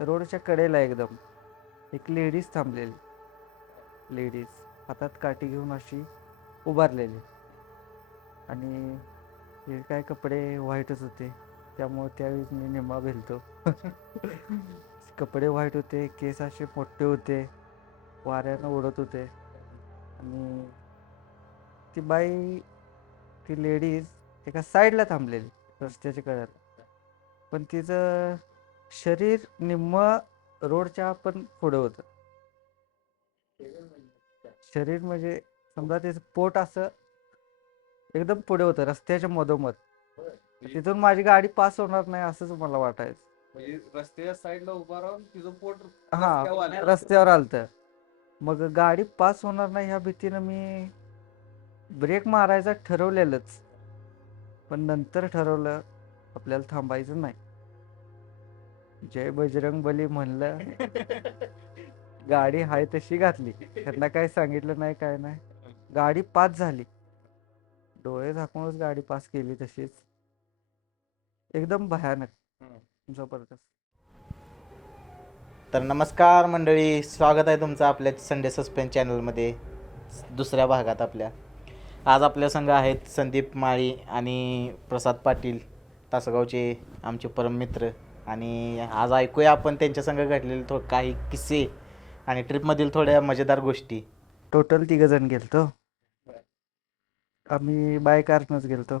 रोडच्या कडेला एकदम एक लेडीज थांबलेली. लेडीज हातात काठी घेऊन अशी उभारलेली. आणि हे काय कपडे व्हाईटच होते, त्यामुळे त्यावेळेस मी निम्मा भिलतो. कपडे व्हाईट होते, केस असे मोठे होते, वाऱ्यानं उडत होते. आणि ती बाई, ती लेडीज एका साईडला थांबलेली रस्त्याच्या कडेला. पण तिचं शरीर निम्म रोडच्या पण पुढं होतं. शरीर म्हणजे समजा तिचं पोट असं एकदम पुढे होतं रस्त्याच्या मधोमध. तिथून माझी गाडी पास होणार नाही असंच मला वाटायचं. म्हणजे रस्त्याच्या साईडला उभा राहून तिचं पोट हा, रस्त्यावर आलतं. मग गाडी पास होणार नाही ह्या भीतीनं मी ब्रेक मारायचा ठरवलेलंच, पण नंतर ठरवलं आपल्याला थांबायचं नाही. जय बजरंग बली म्हणलं. गाडी हाय तशी घातली, त्यांना काही सांगितलं नाही, काय नाही. गाडी पास झाली, डोळे झाकूनच गाडी पास केली तशीच. एकदम भयानक, जबरदस्त. तर नमस्कार मंडळी, स्वागत आहे तुमचं आपल्या संडे सस्पेन्स चॅनलमध्ये दुसऱ्या भागात आपल्या. आज आपल्या संघ आहेत संदीप माळी आणि प्रसाद पाटील, तासगावचे आमचे परममित्र. आणि आज ऐकूया आपण त्यांच्या संघ घडलेले काही किस्से आणि ट्रिपमधील थोड्या मजेदार गोष्टी. टोटल 3 जण गेलतो. आम्ही बाय कारनंच गेलतो.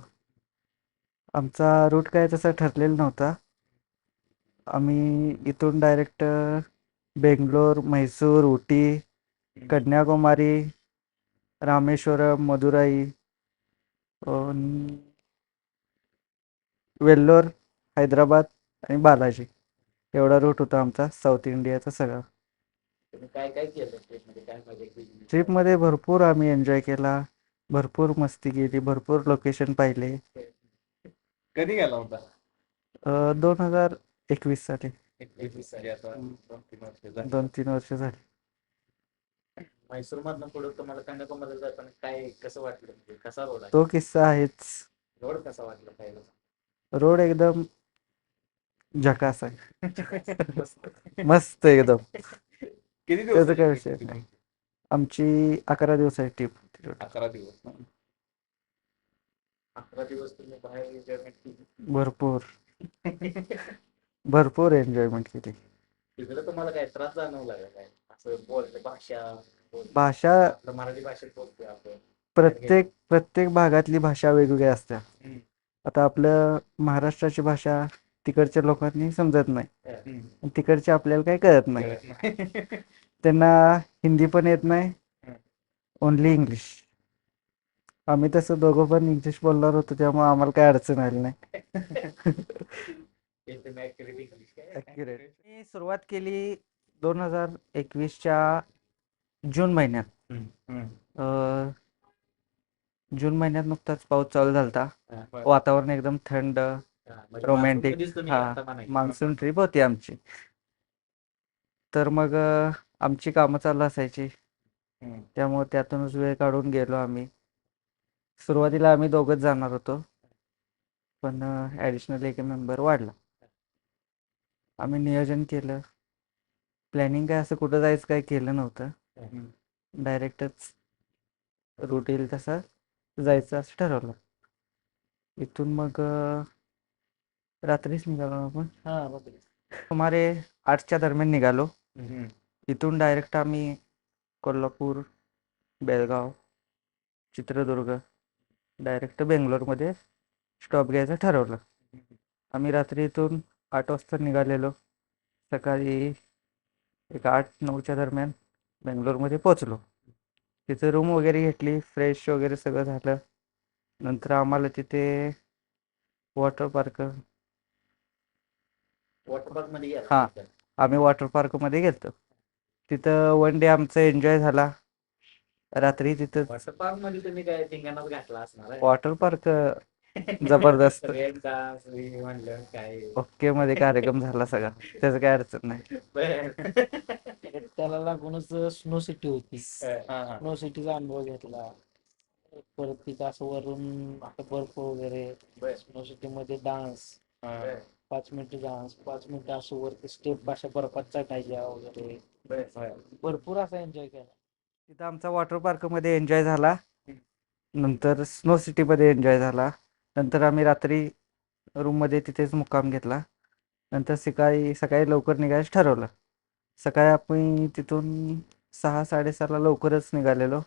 आमचा रूट काय तसा ठरलेला नव्हता. आम्ही इथून डायरेक्ट बेंगलोर, म्हैसूर, उटी, कन्याकुमारी, रामेश्वरम, मदुराई, वेल्लोर, हैदराबाद आणि बालाजी, एवढा रूट होता आमचा साऊथ इंडियाचा सगळा. काय काय केलं ट्रिपमध्ये, काय मजा केली? ट्रिपमध्ये भरपूर आम्ही एन्जॉय केला, भरपूर मस्ती केली, भरपूर लोकेशन पाहिले. कधी गेला होता? 2021 साली. 21 साली, आता 2-3 वर्ष झाली. 2-3 वर्ष झाली. म्हैसूर मधनं पुढे तुम्हाला कन्याकुमारीला जाताना काय कसं वाटलं, म्हणजे कसा रोड आहे? तो किस्सा आहेच. रोड कसा वाटला पहिला? रोड एकदम झकास आहे. मस्त एकदम. किती त्याचा काय दिवस विषय नाही. आमची 11 दिवसाची ट्रिप होती. 11 दिवस. 11 दिवस तुम्ही बाहेर एन्जॉयमेंट केली? भरपूर भरपूर एन्जॉयमेंट केली. तिकडे तुम्हाला काय त्रास जाणवला का काय, असं बोलते भाषा? भाषा आपलं मराठी भाषेत बोलतोय आपण, प्रत्येक भागातली भाषा वेगवेगळी असते. आता आपलं महाराष्ट्राची भाषा तिकडच्या लोकांनी समजत नाही, आणि तिकडचे आपल्याला काही कळत नाही. त्यांना हिंदी पण येत नाही, ओनली इंग्लिश. आम्ही तसं दोघं पण इंग्लिश बोलणार होतो, त्यामुळे आम्हाला काही अडचण आली नाही. ॲक्युरेट. मी सुरुवात केली 2021च्या जून महिन्यात. जून महिन्यात नुकताच पाऊस चालू झालता. वातावरण एकदम थंड, रोमॅन्टिक. हा, मान्सून ट्रिप होती आमची. तर मग आमची कामं चालू असायची, त्यामुळे त्यातूनच वेळ काढून गेलो आम्ही. सुरुवातीला आम्ही दोघंच जाणार होतो, पण ॲडिशनल एक मेंबर वाढला. आम्ही नियोजन केलं. प्लॅनिंग काय असं कुठं जायचं काय केलं नव्हतं, डायरेक्टच रूट येईल तसा जायचं असं ठरवलं. इथून मग रात्रीच निघालो आपण. सुमारे 8च्या दरम्यान निघालो. इथून डायरेक्ट आम्ही कोल्हापूर, बेळगाव, चित्रदुर्ग, डायरेक्ट बेंगलोरमध्ये स्टॉप घ्यायचं ठरवलं. आम्ही रात्री इथून 8 वाजता निघालेलो. सकाळी एक 8-9च्या दरम्यान बेंगलोरमध्ये पोचलो. तिथे रूम वगैरे घेतली, फ्रेश वगैरे सगळं झालं. नंतर आम्हाला तिथे वॉटर पार्क मध्ये हां, आम्ही वॉटर पार्कमध्ये गेलो. तिथं 1 डे आमचा एन्जॉय झाला. रात्री तिथं वॉटर पार्क मध्ये तुम्ही काय धिंगाणाच घातला असणार आहे. वॉटर पार्क जबरदस्त. डान्स म्हणलं काय ओके मध्ये कार्यक्रम झाला सगळा, त्याचं काय अडचण नाही. त्याला लागूनच स्नो सिटी होती. स्नो सिटीचा अनुभव घेतला. परत तिथं असं वरून बर्फ वगैरे, स्नो सिटी मध्ये डान्स, 5 मिनिटं जा 5 मिनिटं असं वरती स्टेप अशा बर्फात चढायच्या वगैरे भरपूर असा एन्जॉय केला. तिथं आमचा वॉटर पार्कमध्ये एन्जॉय झाला. नंतर स्नो सिटीमध्ये एन्जॉय झाला. नंतर आम्ही रात्री रूममध्ये तिथेच मुक्काम घेतला. नंतर सकाळी सकाळी लवकर निघायचं ठरवलं. सकाळी आपण तिथून 6-6:30ला लवकरच निघालेलो.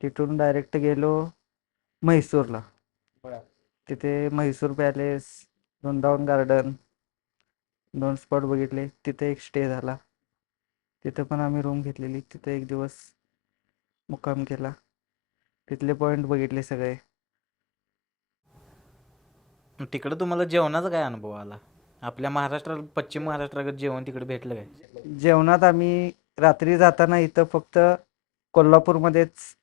तिथून डायरेक्ट गेलो म्हैसूरला. तिथे Mysore palace, Vrindavan garden 2 spot बघितले. तिथे एक स्टे झाला. तिथं पण आम्ही रूम घेतलेली. तिथे एक दिवस मुक्काम केला. तिथले पॉईंट बघितले सगळे. तिकडं तुम्हाला जेवणाचा काय अनुभव आला? आपल्या महाराष्ट्रात पश्चिम महाराष्ट्रात जेवण तिकडे भेटलं काय? जेवणात आम्ही रात्री जाताना इथं फक्त कोल्हापूरमध्येच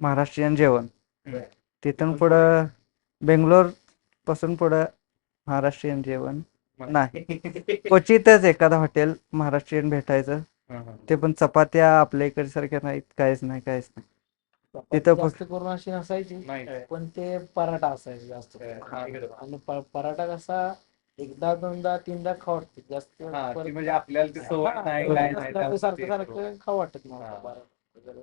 महाराष्ट्रीयन जेवण. तिथून पुढं बेंगलोर पासून पुढं महाराष्ट्रीयन जेवण नाही. क्वचितच एखादा हॉटेल महाराष्ट्रीयन भेटायचं. ते पण चपात्या आपल्या इकडे सारख्या नाहीत. काहीच नाही. तिथं जास्त करून अशी नसायची नाही. पण ते पराठा असायचे जास्त करून. आणि पराठा कसा एकदा दोनदा तीनदा खाऊ वाटते जास्त परत- म्हणजे आपल्याला ती सवय हा, नाही परत काय नसलं नाही तर त्यामुळे सारखं ते सारखं खाऊ वाटत नाही हा. पराठा वगैरे.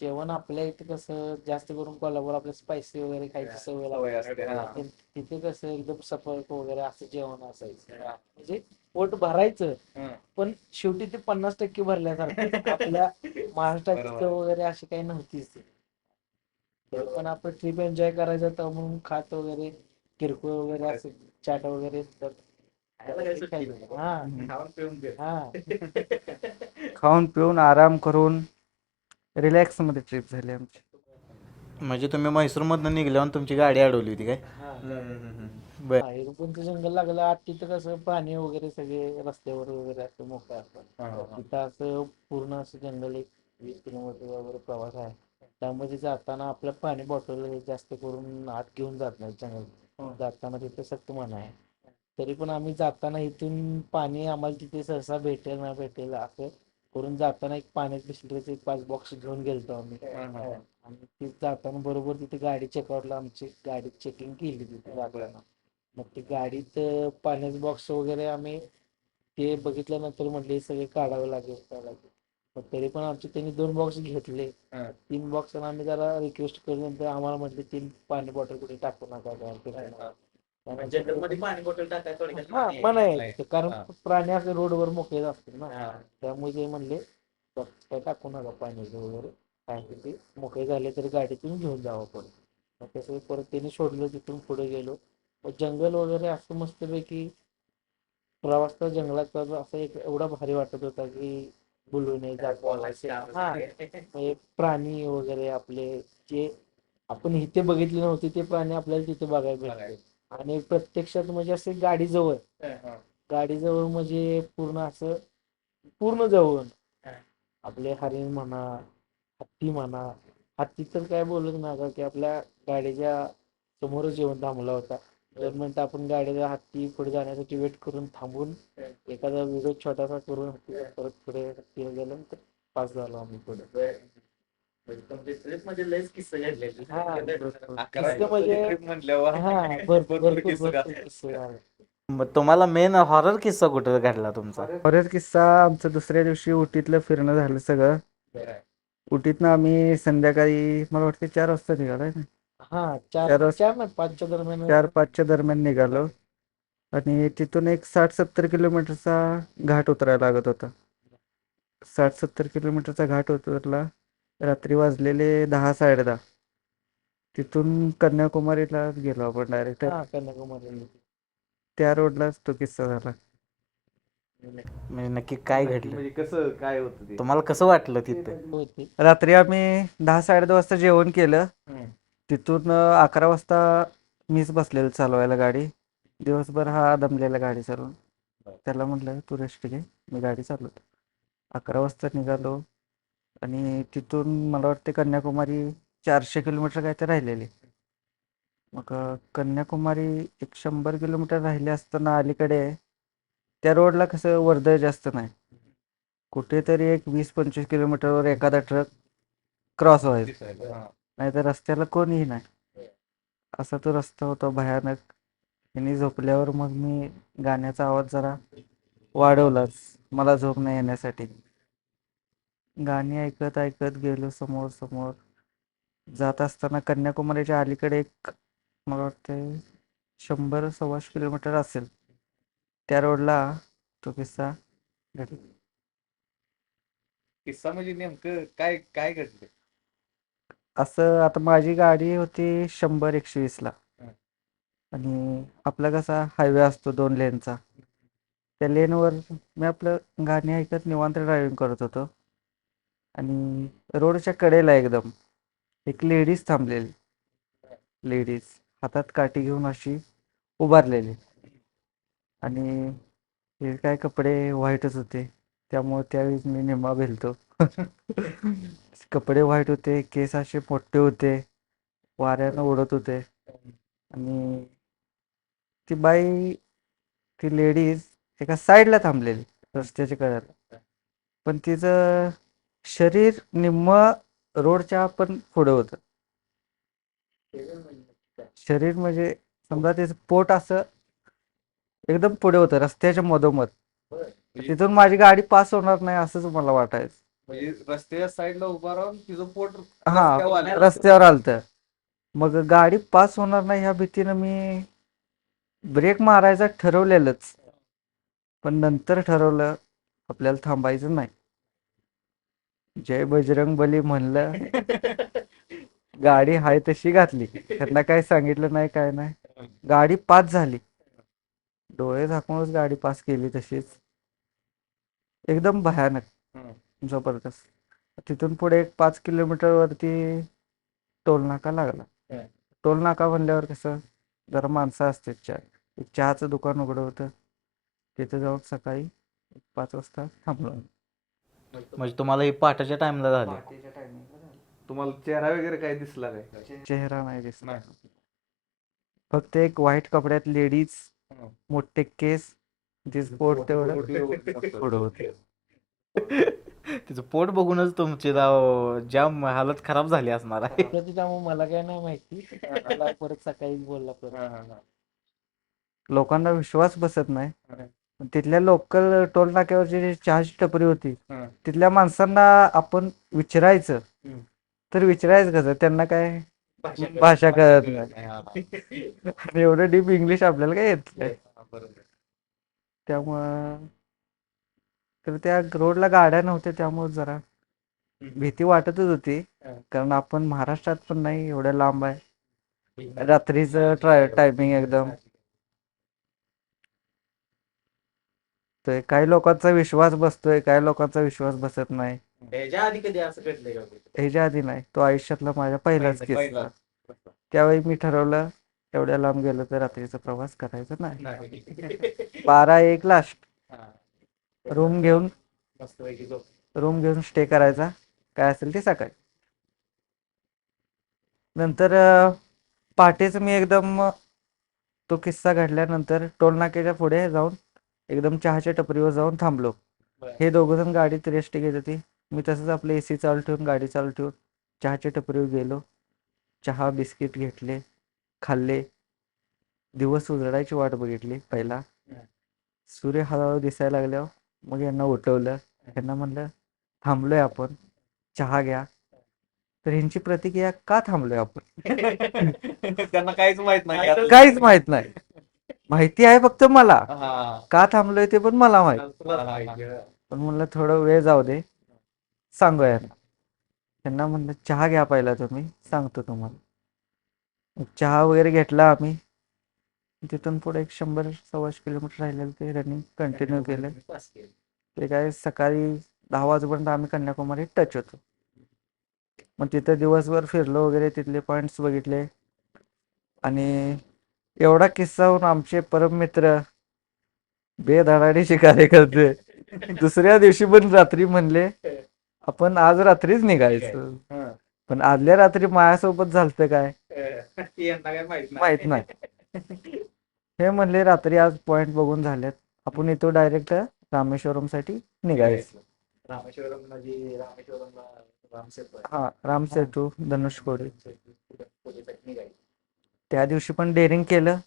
जेवण आपल्या इथे कसं जास्त करून कोल्हापूर आपल्या स्पायसी वगैरे खायची सवय सवय असते, हा. लागते. तिथे कसं एकदम सपक वगैरे असं जेवण असायचं. म्हणजे पोट भरायचं हं. पण शेवटी ते 50% भरल्यासारखं. आपल्या महाराष्ट्रात बरोबर. चव वगैरे अशी काही नव्हतीच ती. तरी पण आपण ट्रिप एन्जॉय करायचं तर म्हणून खात वगैरे किरकोळ वगैरे असं चाट वगैरे तर खायचं. हा खाऊन पिऊन दे. हा खाऊन पिऊन आराम करून रिलॅक्समध्ये ट्रिप झाली आमची. म्हणजे तुम्ही म्हैसूरमधनं निघल्यावर तुमची गाडी अडवली होती काय? बर. हा, इरपूनचं जंगल लागलं आत तिथं कसं पाणी वगैरे सगळे रस्त्यावर वगैरे असं मोकळं असतं. तिथं असं पूर्ण असं जंगल 1-20 किलोमीटर वगैरे प्रवास आहे. त्यामध्ये जाताना आपलं पाणी बॉटल जास्त करून आत घेऊन जात नाही जंगल. जाताना तिथे सक्त मना आहे. तरी पण आम्ही जाताना इथून पाणी आम्हाला तिथे सहसा भेटेल ना भेटेल असं करून जाताना एक पाण्याचे बिस्लरीचे 5 बॉक्स घेऊन गेलतो आम्ही. आणि तिथे जाताना बरोबर तिथे गाडी चेकआउटला आमची गाडी चेकिंग केली तिथे जाताना. मग ते गाडीत पाण्याचे बॉक्स वगैरे आम्ही ते बघितल्यानंतर म्हटले सगळे काढावे लागेल. मग तरी पण आमचे त्यांनी 2 बॉक्स घेतले. 3 बॉक्स आम्ही जरा रिक्वेस्ट केल्यानंतर आम्हाला म्हटले 3 पाणी बॉटल कुठे टाकू नका. जंगलमध्ये पाणी बॉटल टाकाय थोडक्यात हा नाही. मन आहे नाही. कारण हा. प्राणी असे रोडवर मोकळे असतात ना. हा. त्यामुळे ते म्हणले काय टाकू नका पाण्याचे वगैरे. काय ते मोकळे झाले तर गाडीतून घेऊन जावं पण. मग तसं परत त्यांनी सोडलं तिथून पुढे गेलो. मग जंगल वगैरे असं मस्तपैकी प्रवास तर जंगलात असं एवढा भारी वाटत होता की बोलू नाही जात. हा म्हणजे प्राणी वगैरे आपले जे आपण इथे बघितले नव्हते ते प्राणी आपल्याला तिथे बघायला भेटले. आणि प्रत्यक्षात म्हणजे असे गाडीजवळ म्हणजे पूर्ण जवळ आपले हरिण म्हणा हत्ती म्हणा. हत्ती तर काय बोलत नका की आपल्या गाडीच्या समोरच येऊन थांबला होता. 2 मिनिटं आपण गाडीला हत्ती पुढे जाण्यासाठी वेट करून थांबून एखादा व्हिडिओ छोटासा करून परत पुढे हत्ती गेल्यानंतर पास झालो आम्ही पुढे. म्हणजे लयच किस्से घडलेले. हा. 11 किस्से म्हणजे ट्रिप म्हणल्यावर हा भरपूर किस्से भरपूर असतात. किस्से झाले. मग तुम्हाला मेन हॉरर किस्सा कुठं घडला तुमचा? बरेच किस्सा आमचं दुसऱ्या दिवशी उटीतलं फिरणं झालं सगळं. उटीतनं आम्ही संध्याकाळी मला वाटते 4 वाजता निघालोय ना. हा 4 4 ना 5च्या दरम्यान 4-5च्या दरम्यान निघालो. आणि तिथून एक 60-70 किलोमीटरचा घाट उतरायला लागत होता. 60-70 किलोमीटरचा घाट उतरला. रात्री वाजलेले 10-10:30. तिथून कन्याकुमारीला गेलो आपण डायरेक्ट. हा कन्याकुमारी. त्या रोडलाच तो किस्सा झाला. म्हणजे नक्की काय घडलं? म्हणजे कसं काय होतं ते? तुम्हाला कसं वाटलं तिथं? होती. रात्री आम्ही 10-10:30 वाजता जेवण केलं. तिथून 11 वाजता मीच बसलेलो चालवायला गाडी. दिवसभर हा दमलेला गाडी चालवून. त्याला म्हटलं तू रेस्ट घे मी गाडी चालवतो. 11 वाजता निघालो. आणि तिथून मला वाटते कन्याकुमारी 400 किलोमीटर काय ते राहिलेले. मग कन्याकुमारी एक 100 किलोमीटर राहिले असताना अलीकडे त्या रोडला कसं वर्दळ जास्त नाही. कुठेतरी एक 20-25 किलोमीटरवर एखादा ट्रक क्रॉस व्हायचा. हा. नाहीतर रस्त्याला कोणीही नाही. असा तो रस्ता होता भयानक. त्यांनी झोपल्यावर मग मी गाण्याचा आवाज जरा वाढवलाच, मला झोप नाही येण्यासाठी. गाणी ऐकत ऐकत गेलो समोर समोर. जात असताना कन्याकुमारीच्या अलीकडे एक, मला वाटते 100-125 किलोमीटर असेल, त्या रोडला तो किस्सा घडला. किस्सा म्हणजे नेमकं काय काय घडलं? असं आता माझी गाडी होती 100-120 ला, हं. आणि आपला कसा हायवे असतो 2 लेनचा, त्या लेनवर मी आपलं गाणी ऐकत निवांत ड्रायव्हिंग करत होतो. आणि रोडच्या कडेला एकदम एक लेडीज थांबलेली, लेडीज हातात काठी घेऊन अशी उभारलेली. आणि हे काय कपडे व्हाईटच होते, त्यामुळे त्यावेळी मी निम्मा भिलतो. कपडे व्हाईट होते, केस असे मोठे होते, वाऱ्यानं उडत होते. आणि ती बाई, ती लेडीज एका साईडला थांबलेली रस्त्याच्या कडेला, पण तिचं शरीर निम्म रोडच्या पण पुढे होतं. शरीर म्हणजे समजा तिचं पोट असं एकदम पुढे होतं रस्त्याच्या मधोमध. तिथून माझी गाडी पास होणार नाही असंच मला वाटायचं. म्हणजे रस्त्याच्या साईडला उभा राहून तिचं पोट हा, रस्त्यावर आलं. रस्त्यावर आलतं. मग गाडी पास होणार नाही ह्या भीतीनं मी ब्रेक मारायचं ठरवलेलंच, पण नंतर ठरवलं आपल्याला थांबायचं नाही. जय बजरंग बली म्हणलं, गाडी हाय तशी घातली, त्यांना काय सांगितलं नाही काय नाही. गाडी पास झाली, डोळे झाकूनच गाडी पास केली तशीच. एकदम भयानक, जबरदस्त. तिथून पुढे एक 5 किलोमीटर वरती टोल नाका लागला. टोल नाका म्हणल्यावर कसं जरा माणसं असतात, एक चहाचं दुकान उघडं होतं, तिथे जाऊन सकाळी 5 वाजता थांबलो. म्हणजे तुम्हाला ही पहाटेच्या टाइमला झाली? तुम्हाला चेहरा वगैरे काय दिसला काय? चेहरा नाही दिसला, फक्त एक व्हाईट कपड्यात लेडीज, मोठे केस, तिचं पोट तेवढं पुढं होतं. तिचं पोट बघूनच तुमची राव जाम हालत खराब झाली असणार आहे. त्यामुळे मला काय नाही माहिती. मला परत सकाळी बोलला परत. लोकांना विश्वास बसत नाही. पण तिथल्या लोकल टोल नाक्यावरची जी चहाची टपरी होती, तिथल्या माणसांना आपण विचारायचं, तर विचारायचं कसं, त्यांना काय भाषा कळत नाही. आणि एवढं डीप इंग्लिश आपल्याला काय येत नाही. त्यामुळं तर त्या रोडला गाड्या नव्हत्या, त्यामुळे जरा भीती वाटतच होती, कारण आपण महाराष्ट्रात पण नाही, एवढ्या लांब आहे, रात्रीचं टायमिंग एकदम. तर काही लोकांचा विश्वास बसतोय, काही लोकांचा विश्वास बसत नाही. त्याच्या आधी कधी असं घडलंय का? ह्याच्या आधी नाही, तो आयुष्यातला माझ्या पहिलाच किस्सा. त्यावेळी मी ठरवलं एवढ्या लांब गेलो तर रात्रीचा प्रवास करायचा नाही. 12-1 लास्ट रूम घेऊन स्टे करायचा, काय असेल ते सकाळी. नंतर पहाटेच मी एकदम, तो किस्सा घडल्यानंतर टोल नाक्याच्या पुढे जाऊन एकदम चहाच्या टपरीवर जाऊन थांबलो. हे दोघं जण गाडीत रेस्ट घेत होती, मी तसंच आपलं AC चालू ठेवून, गाडी चालू ठेवून चहाच्या टपरीवर गेलो. चहा बिस्किट घेतले, खाल्ले. दिवस उजडायची वाट बघितली पहिला. सूर्य हळूहळू दिसायला लागल्यावर मग यांना उठवलं, यांना म्हणलं थांबलोय आपण, चहा घ्या. तर ह्यांची प्रतिक्रिया, का थांबलोय आपण? त्यांना काहीच माहित नाही. काहीच माहित नाही. माहिती आहे फक्त मला, हा. का थांबलोय ते पण मला माहित. हा. पण म्हणलं थोडं वेळ जाऊ दे, सांगूया. त्यांना म्हणलं चहा घ्या पहिला तुम्ही, सांगतो तुम्हाला. मग चहा वगैरे घेतला आम्ही. तिथून पुढे एक 100-125 किलोमीटर राहिलेलं ते रनिंग कंटिन्यू केलं. ते काय सकाळी 10 वाजेपर्यंत आम्ही कन्याकुमारी टच होतो. मग तिथं दिवसभर फिरलो वगैरे, तिथले पॉईंट्स बघितले. आणि एवढा किस्सा होऊन आमचे परम मित्र, बेधडाडीचे कार्यकर्ते, दुसऱ्या दिवशी पण रात्री म्हणले आपण आज रात्रीच निघायचं. पण आदल्या रात्री माझ्यासोबत झालतं काय माहित नाही. हे म्हणले रात्री आज पॉइंट बघून झालेत, आपण इथं डायरेक्ट रामेश्वरम साठी निघायचं. रामेश्वरम म्हणजे रामसेतू आहे. हा, रामसेतू, धनुष्कोडी. त्या दिवशी पण डेअरिंग केलं.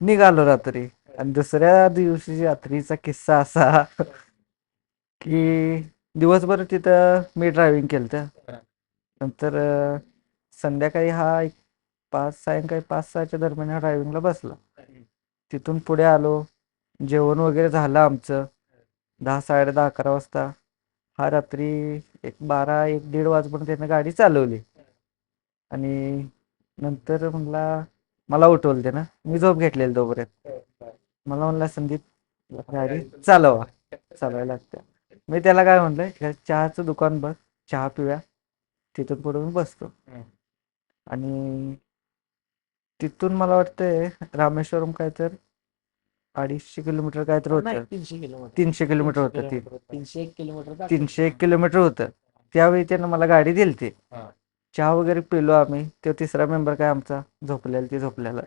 निघालो रात्री. आणि दुसऱ्या दिवशी रात्रीचा किस्सा असा की दिवसभर तिथं मी ड्रायव्हिंग केलं. नंतर संध्याकाळी हा एक सायंकाळी 5-6च्या दरम्यान हा ड्रायव्हिंगला बसला. तिथून पुढे आलो, जेवण वगैरे झालं आमचं 10, 10:30, 11 वाजता. हा रात्री एक 12, 1, 1:30 वाजेपर्यंत त्यानं गाडी चालवली. आणि नंतर मला उठवलं त्यानं. मी झोप घेतलेली तोपर्यंत. मला म्हणला, संदीप गाडी चालवायला लागते. मी त्याला काय म्हणलं, "इकडे चहाचं दुकान बघ, चहा पिऊया, तिथून पुढे मी बसतो." आणि तिथून मला वाटतंय रामेश्वरम काय तर 250 किलोमीटर काय तर नाही, होतं. 300 किलोमीटर 300 किलोमीटर होतं. 301 किलोमीटर 301 किलोमीटर होतं. त्यावेळी त्यानं मला गाडी दिलती. चहा वगैरे पिलो आम्ही. तो तिसरा मेंबर काय आमचा झोपलेला.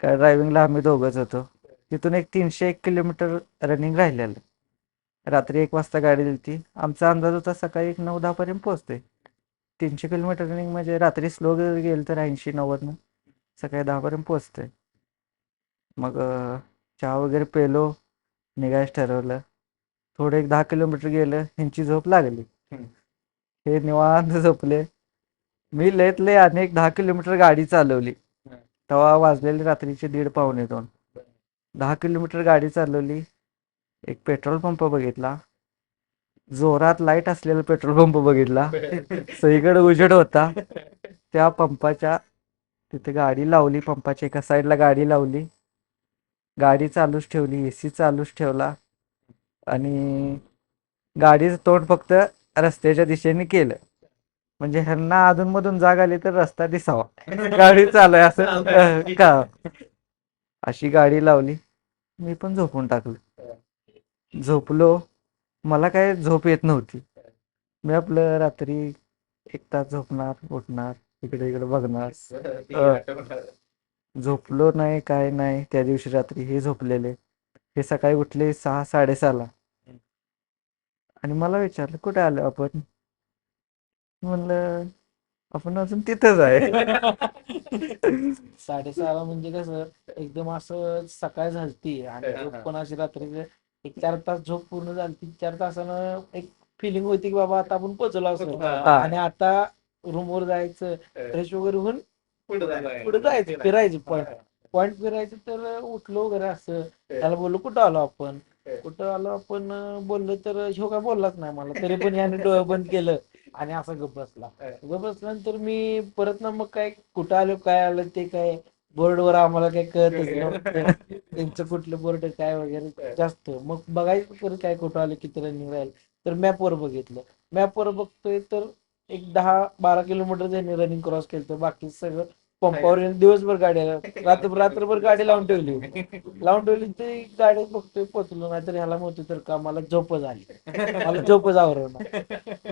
काय ड्रायव्हिंगला आम्ही दोघंच होतो. तिथून एक 301 किलोमीटर रनिंग राहिलेलं. रात्री 1 वाजता गाडी दिलती. आमचा अंदाज होता सकाळी एक 9-10 पर्यंत पोहोचते. 300 किलोमीटर रनिंग म्हणजे रात्री स्लो गेलं तर 80-90 सकाळी 10 पर्यंत पोहोचते. मग चहा वगैरे पेलो, निघायचं ठरवलं. थोडं एक 10 किलोमीटर गेलं, ह्यांची झोप लागली. हे निवांत झोपले. मी लयत लय अनेक 10 किलोमीटर गाडी चालवली. तेव्हा वाजलेले रात्रीचे 1:30 पावणे 2. 10 किलोमीटर गाडी चालवली. एक पेट्रोल पंप बघितला. जोरात लाईट असलेला पेट्रोल पंप बघितला. सगळीकडे उजेड होता. त्या पंपाच्या तिथे गाडी लावली. पंपाच्या एका साईडला गाडी लावली. गाडी चालूच ठेवली. AC चालूच ठेवला. आणि गाडीचं तोंड फक्त रस्त्याच्या दिशेने केलं. म्हणजे ह्यांना अधूनमधून जाग आली तर रस्ता दिसावा. गाडी चालू आहे असं का. अशी गाडी लावली. मी पण झोपून टाकलो. झोपलो. मला काय झोप येत नव्हती. मी आपलं रात्री 1 तास झोपणार, उठणार, इकडे इकडे बघणार. झोपलो नाही, काय नाही. त्या दिवशी रात्री हे झोपलेले. हे सकाळी उठले 6, 6:30ला. आणि मला विचारलं, कुठे आलो आपण? म्हणलं, आपण अजून तिथंच आहे. 6:30 म्हणजे कसं एकदम असं सकाळ झालती आणि झोप पण अशी रात्रीचं एक 4 तास झोप पूर्ण झाली. 4 तासानं एक फिलिंग होती की बाबा आता आपण पोहोचलो असं. आणि आता रूमवर जायचं, फ्रेश वगैरे होऊन पुढे जायचं, फिरायचं. पॉइंट फिरायचं. तर उठलो वगैरे असं. त्याला बोललो, कुठं आलो आपण बोललो. तर ह्यो काय बोललाच नाही मला. तरी पण याने डोळं बंद केलं आणि असा गप्प बसला. गप्प बसल्यानंतर मी परत ना मग काय कुठं आलो, काय आलं ते काय बोर्डवर आम्हाला काही कळतच नव्हतं. त्यांचं कुठलं बोर्ड काय वगैरे जास्त. मग बघायचं तर काय कुठं आलं, किती रनिंग राहील. तर मॅपवर बघितलं. मॅपवर बघतोय तर एक 10-12 किलोमीटर त्यांनी रनिंग क्रॉस केलं. तर बाकी सगळं पंपावर येऊन दिवसभर गाडी रात्रभर गाडी लावून ठेवली. ते गाडी बघतोय पोचलो नाही तर ह्याला म्हणतो तर का मला झोपच आली. मला झोपच आवरणार.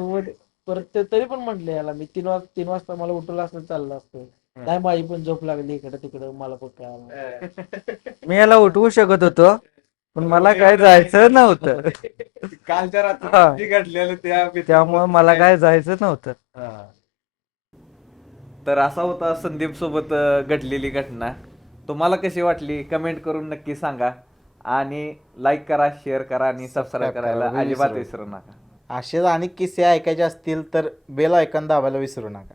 मग परत तरी पण म्हटलं याला मी 3 वाजता मला उठवलं असतं चाललं असतं. नाही, माझी पण झोप लागली इकडं तिकडं. मला पण काय मी याला उठवू शकत होतो, पण मला काय जायचं नव्हतं. कालच्या हा. रात्री जे घडलेलं त्यामुळे मला काय जायचं नव्हतं. तर असा होता संदीप सोबत घडलेली घटना. तुम्हाला कशी वाटली कमेंट करून नक्की सांगा. आणि लाईक करा, शेअर करा आणि सबस्क्राईब करायला अजिबात विसरू नका. असेच अनेक किस्से ऐकायचे असतील तर बेल आयकॉन दाबायला विसरू नका.